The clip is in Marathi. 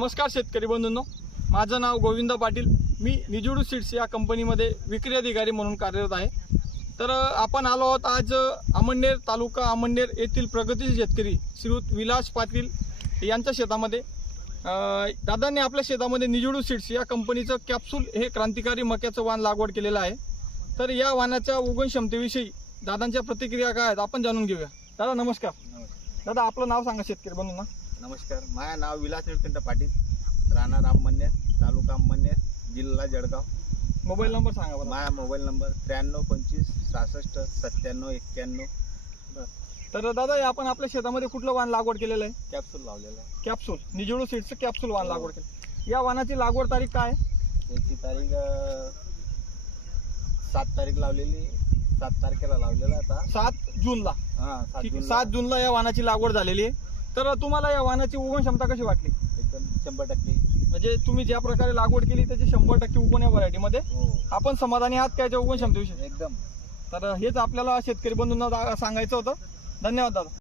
नमस्कार शेतकरी बंधूंनो, माझं नाव गोविंद पाटील. मी निजुडू सीड्स या कंपनीमध्ये विक्री अधिकारी म्हणून कार्यरत आहे. तर आपण आलो आहोत आज अमळनेर तालुका अमळनेर येथील प्रगतीशील शेतकरी श्रीयुत विलास पाटील यांच्या शेतामध्ये. दादांनी आपल्या शेतामध्ये निजुडू सीड्स या कंपनीचं कॅप्सूल हे क्रांतिकारी मक्याचं वाण लागवड केलेलं आहे. तर या वाणाच्या उगवण क्षमतेविषयी दादांच्या प्रतिक्रिया काय आहेत आपण जाणून घेऊया. दादा नमस्कार. दादा आपलं नाव सांगा शेतकरी बंधूंना. नमस्कार, माझं नाव विलास निळकंठ पाटील, राहणार अमळनेर, तालुका अमळनेर, जिल्हा जळगाव. मोबाईल नंबर सांगा बरं. माझा मोबाईल नंबर 93 25 66 97 91. तर दादा आपण आपल्या शेतामध्ये कुठलं वाण लागवड केलेलं आहे? कॅप्सूल लावलेला आहे. कॅप्सूल, निजुडू सीड्सचं कॅप्सूल वाण लागवड केलं. या वाणाची लागवड तारीख काय आहे? याची तारीख 7 तारीख लावलेली, 7 तारखेला लावलेला आता. 7 जूनला. हां, 7 ठीक आहे, जूनला. 7 जूनला या वाणाची लागवड झालेली आहे. तर तुम्हाला या वाणाची उगवण क्षमता कशी वाटली? एकदम 100%. म्हणजे तुम्ही ज्या प्रकारे लागवड केली त्याची 100% उगवण या व्हरायटीमध्ये हो, आपण समाधानी आहात का याच्या उगवण क्षमतेविषयी? एकदम. तर हेच आपल्याला शेतकरी बंधूंना सांगायचं होतं. धन्यवाद दादा.